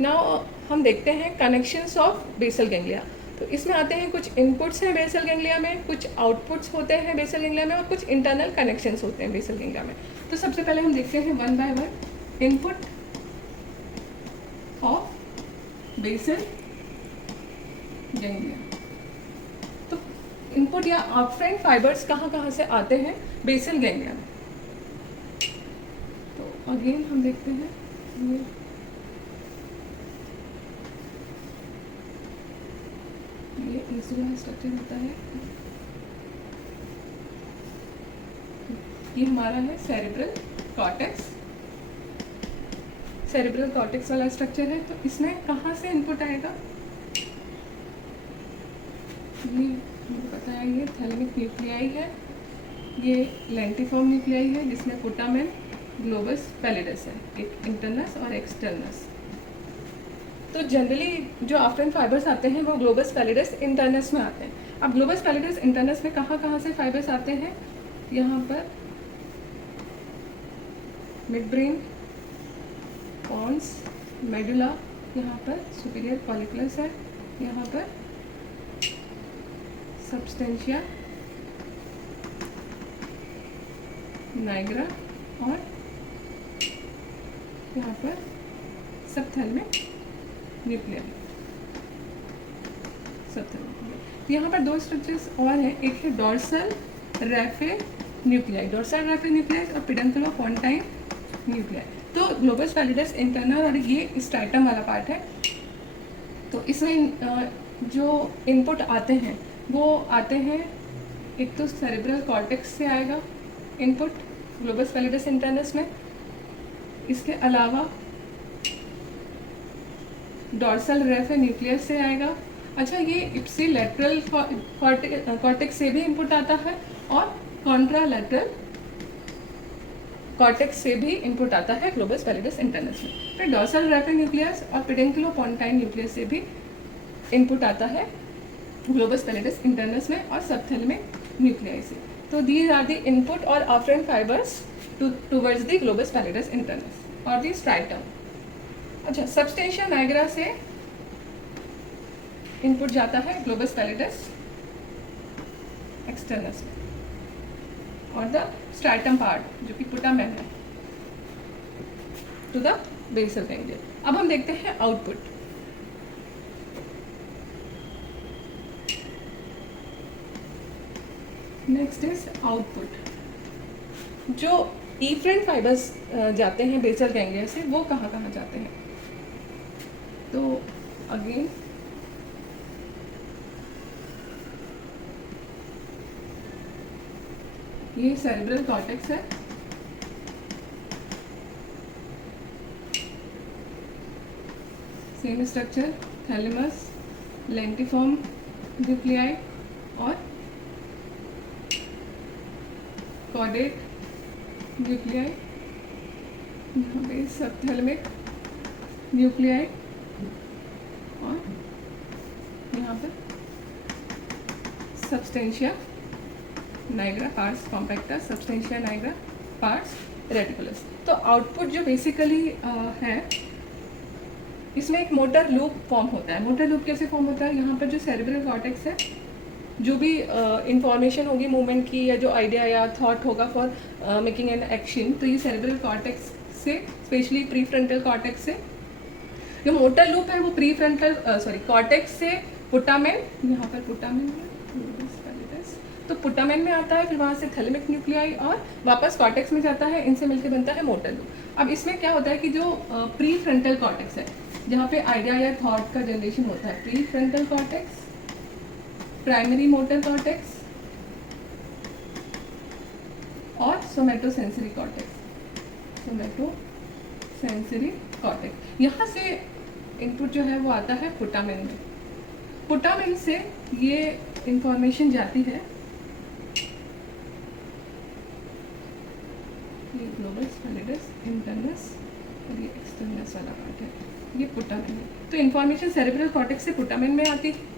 Now हम देखते हैं कनेक्शंस ऑफ बेसल गैंग्लिया। तो इसमें आते हैं कुछ इनपुट्स हैं बेसल गैंग्लिया में, कुछ आउटपुट्स होते हैं बेसल गैंग्लिया में, और कुछ इंटरनल कनेक्शंस होते हैं बेसल गैंग्लिया में। तो सबसे पहले हम देखते हैं one by one input of basal ganglia. तो इनपुट या आउटफ्रंट फाइबर्स कहाँ कहाँ से आते हैं बेसल गैंग्लिया में। तो अगेन हम देखते हैं ये इंसुलिन स्ट्रक्चर होता है, ये हमारा है सेरेब्रल कॉर्टेक्स। सेरेब्रल कॉर्टेक्स वाला स्ट्रक्चर है। तो इसमें कहाँ से इनपुट आएगा, ये हमको पता है ये थैलेमिक न्यूक्लियाई है, ये लेंटिफॉर्म न्यूक्लियाई है जिसमें पुटामेन ग्लोबस पैलिडस है, एक इंटरनस और एक्सटर्नस। तो जनरली जो आफ्रंट फाइबर्स आते हैं वो ग्लोबस पैलिडस इंटरनस में आते हैं। अब ग्लोबस पैलिडस इंटरनस में कहाँ कहाँ से फाइबर्स आते हैं, यहाँ पर मिड ब्रेन, पॉन्स, मेडुला, यहाँ पर सुपीरियर फॉलिकुलस है, यहाँ पर सबस्टेंशिया नाइग्रा, और यहाँ पर सबथैलेमिक न्यूक्लियर। सबथैलेमिक यहाँ पर दो स्ट्रक्चर्स और हैं, एक है डोर्सल रैफे न्यूक्लियाई, डोर्सल रैफे न्यूक्लियाई, और पेडुंकुलो-पोंटाइन न्यूक्लियाई। तो ग्लोबस पैलिडस इंटरनल और ये स्ट्राइटम वाला पार्ट है। तो इसमें जो इनपुट आते हैं वो आते हैं, एक तो सेरेब्रल कॉर्टेक्स से आएगा इनपुट ग्लोबस पैलिडस इंटरनस में, इसके अलावा डोर्सल रेफे न्यूक्लियस से आएगा। अच्छा, ये इप्सिलैटरल कॉर्टेक्स से भी इनपुट आता है और कॉन्ट्रालैटरल कॉर्टेक्स से भी इनपुट आता है ग्लोबस पैलिडस इंटरनस में। फिर डोर्सल रेफे न्यूक्लियस और पेडुंकुलो-पोंटाइन न्यूक्लियस से भी इनपुट आता है ग्लोबस पैलिडस इंटरनस में और सबथैलेमिक न्यूक्लियाई से। तो दीज आर द इनपुट और afferent fibres towards the globus pallidus internus और द स्ट्राइटम। अच्छा, सबस्टेंशिया नाइग्रा से इनपुट जाता है ग्लोबस पैलिडस एक्सटर्नस में, और द स्ट्राइटम पार्ट जो कि पुटामेन है टू द बेसल गैंग्लिया। अब हम देखते हैं आउटपुट। Next is output. जो इफरेंट फाइबर्स जाते हैं बेसल गैंग्लिया से वो कहाँ कहाँ जाते हैं। तो अगेन ये सेरेब्रल कॉर्टेक्स है, same structure, thalamus, lentiform nuclei और कॉर्डेट न्यूक्लियाई, यहाँ पे सबथैलेमिक न्यूक्लियाई और यहाँ पर substantia nigra pars compacta, substantia nigra pars reticulata. तो आउटपुट जो बेसिकली है, इसमें एक मोटर लूप फॉर्म होता है। मोटर लूप कैसे फॉर्म होता है, यहाँ पर जो सेरेब्रल कॉर्टेक्स है, जो भी इंफॉर्मेशन होगी मूवमेंट की या जो आइडिया या थॉट होगा फॉर मेकिंग एन एक्शन, तो ये सेरेब्रल कॉर्टेक्स से, स्पेशली प्री फ्रंटल कॉर्टेक्स से। जो मोटर लूप है वो प्री फ्रंटल कॉर्टेक्स से पुटामेन, यहाँ पर पुटामेन है, तो पुटामेन में आता है, फिर वहाँ से थैलेमिक न्यूक्लियाई और वापस कॉर्टेक्स में जाता है, इनसे मिलकर बनता है मोटर लूप। अब इसमें क्या होता है कि जो प्री फ्रंटल कॉर्टेक्स है, जहाँ पे आइडिया या थॉट का जनरेशन होता है, pre frontal cortex, primary motor cortex और सोमैटोसेंसरी कॉर्टेक्स, सोमैटोसेंसरी कॉर्टेक्स। यहाँ से इनपुट जो है वो आता है पुटामेन में। पुटामेन से ये इंफॉर्मेशन जाती है, ये ग्लोबस पैलिडस इंटरनस और ये एक्सटर्नस वाला पार्ट है, ये पुटामेन है। तो इन्फॉर्मेशन सेरेब्रल कॉर्टेक्स से पुटामेन में आती है,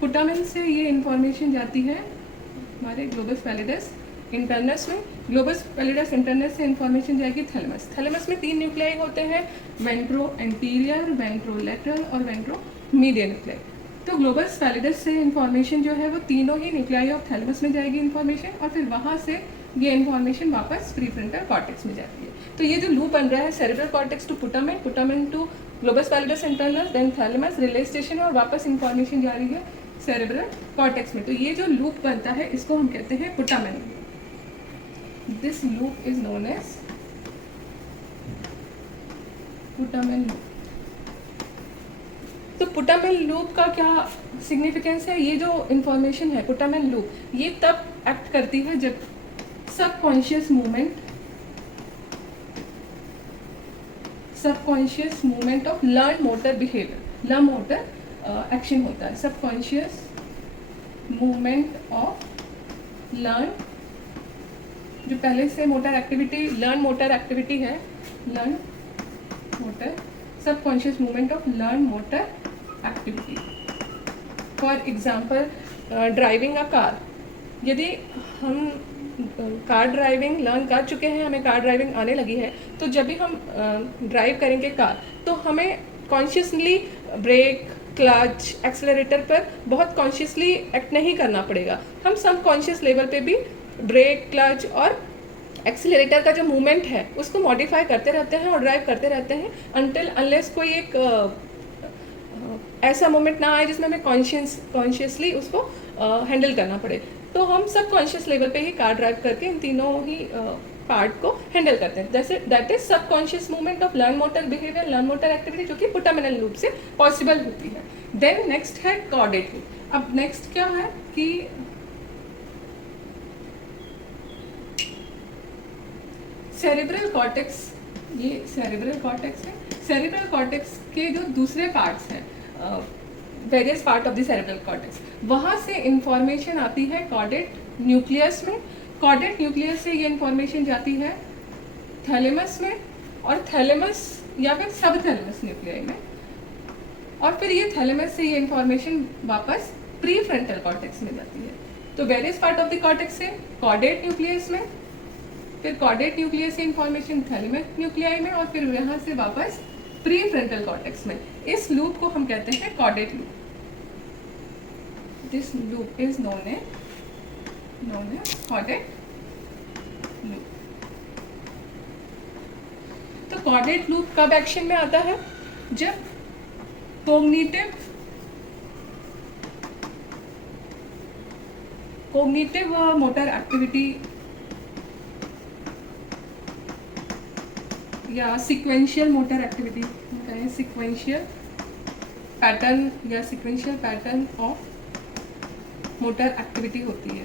पुटामेन से ये इंफॉर्मेशन जाती है हमारे ग्लोबस पैलिडस इंटरनस में, ग्लोबस पैलिडस इंटरनस से इंफॉर्मेशन जाएगी थैलेमस। थैलेमस में 3 न्यूक्लियाई होते हैं, वेंट्रो एंटीरियर, वेंट्रो लेटरल और वेंट्रो मीडियल न्यूक्लियाई। तो ग्लोबस पैलिडस से इंफॉर्मेशन जो है वो तीनों ही न्यूक्लियाई ऑफ थैलेमस में जाएगी इंफॉर्मेशन, और फिर वहाँ से ये इंफॉर्मेशन वापस प्रीफ्रंटल कॉर्टेक्स में जाती है। तो ये जो लूप बन रहा है cerebral cortex to putamen, putamen to globus pallidus internus, then thalamus, relay station और वापस इंफॉर्मेशन जा रही है सेरेब्रल कॉर्टेक्स में। तो ये जो लूप बनता है इसको हम कहते हैं putamen. This loop is known as putamen loop. तो पुटामेन लूप का क्या सिग्निफिकेंस है? ये जो इंफॉर्मेशन है पुटामेन लूप, ये तब एक्ट करती है जब subconscious movement of learn motor behaviour, learn motor action होता है। सबकॉन्शियस मूवमेंट ऑफ लर्न, जो पहले से motor activity, learn motor activity है, learn motor, subconscious movement of learn motor activity. For example driving a car, यदि हम car driving learn कर चुके हैं, हमें कार ड्राइविंग आने लगी है, तो जब भी हम ड्राइव करेंगे कार, तो हमें कॉन्शियसली ब्रेक, क्लच, एक्सेलरेटर पर बहुत कॉन्शियसली एक्ट नहीं करना पड़ेगा। हम सब कॉन्शियस लेवल पे भी ब्रेक, क्लच और एक्सीलरेटर का जो मूवमेंट है उसको मॉडिफाई करते रहते हैं और ड्राइव करते रहते हैं अनटिल अनलेस कोई एक ऐसा मोमेंट ना आए जिसमें हमें कॉन्शियसली उसको हैंडल करना पड़े। तो हम सब कॉन्शियस लेवल पे ही कार ड्राइव करके इन तीनों ही पार्ट को हैंडल करते हैं। जैसे दैट इज सब conscious movement of learn motor behaviour, learn motor activity, जो कि पुटामेनल लूप से पॉसिबल होती है। देन नेक्स्ट है कॉर्डेट लूप। अब नेक्स्ट क्या है कि सेरेब्रल कॉर्टेक्स, ये सेरेब्रल कॉर्टेक्स है। सेरेब्रल कॉर्टेक्स के जो दूसरे पार्ट्स हैं, various part of the cerebral cortex, वहाँ से इंफॉर्मेशन आती है कॉर्डेट न्यूक्लियस में। कॉर्डेट न्यूक्लियस से ये इंफॉर्मेशन जाती है थैलेमस में, और थैलेमस या फिर सब थैलेमस न्यूक्लियाई में, और फिर ये थैलेमस से ये इंफॉर्मेशन वापस प्री फ्रंटल कॉर्टेक्स में जाती है। तो various part of the cortex से कॉर्डेट न्यूक्लियस में, फिर कॉर्डेट न्यूक्लियस से इंफॉर्मेशन थैलेमस न्यूक्लियाई में, और फिर यहाँ से वापस प्री फ्रंटल कॉर्टेक्स में। इस लूप को हम कहते हैं caudate loop. This loop is known as caudate loop. तो कॉर्डेट लूप कब एक्शन में आता है? जब कोग्निटिव मोटर एक्टिविटी या सिक्वेंशियल मोटर एक्टिविटी कहें, सिक्वेंशियल पैटर्न या sequential pattern of motor activity होती है,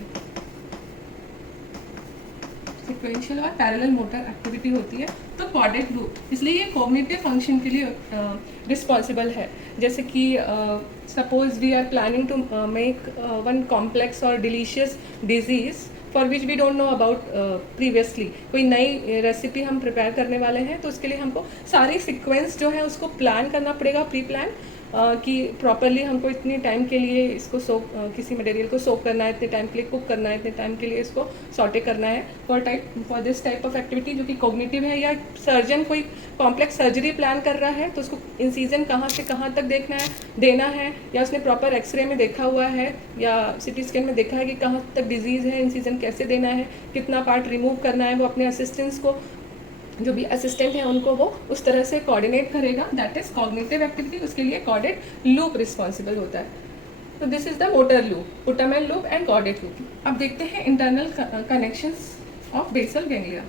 सिक्वेंशियल और पैरेलल मोटर एक्टिविटी होती है। तो कॉर्डेट लूप, इसलिए ये कॉग्निटिव फंक्शन के लिए रिस्पॉन्सिबल है। जैसे कि suppose we are planning to make one complex और delicious dishes for which we don't know about previously, कोई नई रेसिपी हम प्रिपेयर करने वाले हैं, तो उसके लिए हमको सारी सीक्वेंस जो है उसको प्लान करना पड़ेगा, प्री प्लान, कि प्रॉपरली हमको इतने टाइम के लिए इसको किसी मटेरियल को सोक करना है, इतने टाइम के लिए कुक करना है, इतने टाइम के लिए इसको सॉटे करना है for this type of activity जो कि कॉग्निटिव है। या सर्जन कोई कॉम्प्लेक्स सर्जरी प्लान कर रहा है तो उसको इंसीजन कहाँ से कहाँ तक देना है, या उसने प्रॉपर एक्सरे में देखा हुआ है या सिटी स्कैन में देखा है कि कहाँ तक डिजीज़ है, इंसीजन कैसे देना है, कितना पार्ट रिमूव करना है, वो अपने असिस्टेंट्स को, जो भी असिस्टेंट है उनको वो उस तरह से कोऑर्डिनेट करेगा। दैट इज कॉग्निटिव एक्टिविटी, उसके लिए कॉर्डेट लूप रिस्पॉन्सिबल होता है। तो this is the motor loop, putamen loop and caudate loop. अब देखते हैं internal connections of basal ganglia.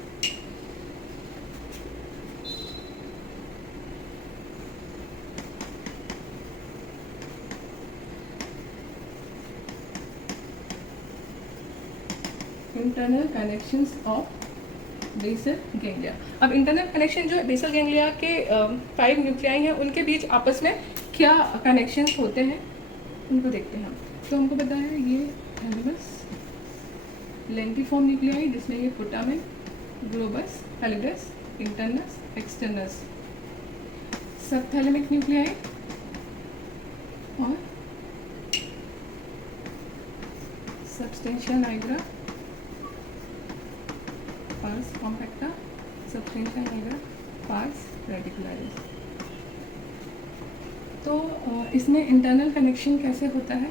Internal connections of basal ganglia. अब इंटरनल कनेक्शन जो है बेसल गैंग्लिया के 5 न्यूक्लियाई हैं, उनके बीच आपस में क्या कनेक्शंस होते हैं उनको देखते हैं हम। तो हमको पता है ये थैलेमस, लेंटिफॉर्म न्यूक्लियाई जिसमें ये putamen, globus, pallidus, internus, externus, subthalamic nuclei और substantia nigra pars compacta, substantia nigra, pars reticularis। तो इसमें इंटरनल कनेक्शन कैसे होता है,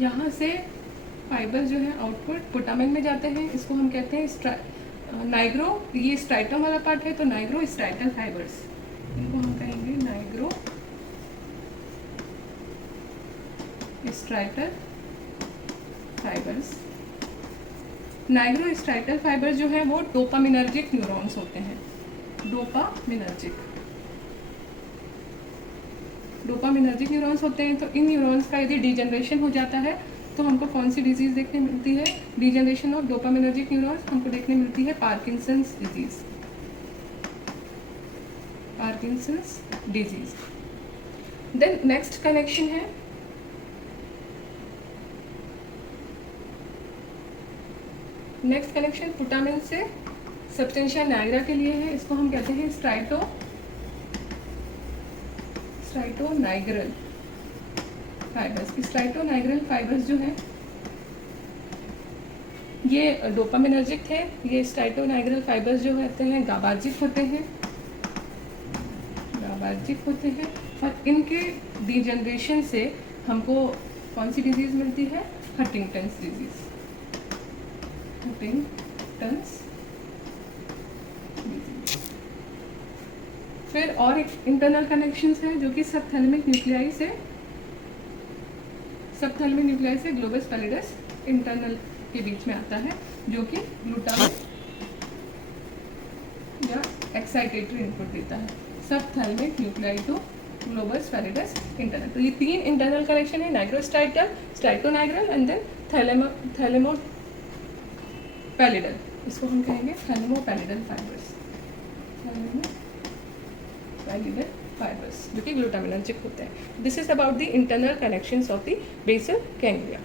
यहाँ से फाइबर जो है आउटपुट पुटामेन में जाते हैं, इसको हम कहते हैं नाइग्रो, ये स्ट्राइटम वाला पार्ट है तो नाइग्रो स्ट्राइटल फाइबर्स, इनको हम कहेंगे नाइग्रो स्ट्राइटल फाइबर्स। नाइग्रो स्ट्राइटल फाइबर्स जो है वो डोपामिनर्जिक न्यूरॉन्स होते हैं, डोपामिनर्जिक न्यूरॉन्स होते हैं। तो इन न्यूरॉन्स का यदि डिजनरेशन हो जाता है तो हमको कौन सी डिजीज़ देखने मिलती है, डिजनरेशन ऑफ डोपामिनर्जिक न्यूरॉन्स हमको देखने मिलती है Parkinson's disease, Parkinson's disease. Then next connection है पुटामेन से सब्सटेंशिया नाइग्रा के लिए है, इसको हम कहते हैं स्ट्राइटोनाइग्रल फाइबर्स। स्ट्राइटोनाइग्रल फाइबर्स जो है ये डोपामिनर्जिक थे, ये स्ट्राइटोनाइग्रल फाइबर्स जो होते हैं गाबार्जिक होते हैं और इनके डिजनरेशन से हमको कौन सी डिजीज़ मिलती है, हंटिंगटन्स डिजीज़, फिर और एक इंटरनल कनेक्शंस है जो कि सबथैलेमिक न्यूक्लियाई से ग्लोबस पैलिडस इंटरनल के बीच में आता है, जो कि ग्लूटामेट या एक्साइटेटरी इनपुट देता है। सबथैलेमिक nuclei to globus pallidus internal. तो ये तीन इंटरनल कनेक्शन है, नाइग्रोस्ट्राइटल, स्ट्राइटोनाइग्रल एंड देन थैलेमोपैलिडल, इसको हम कहेंगे थैलेमोपैलिडल फाइबर्स जो कि ग्लूटामिनर्जिक होते हैं। This is about the internal connections of the basal ganglia.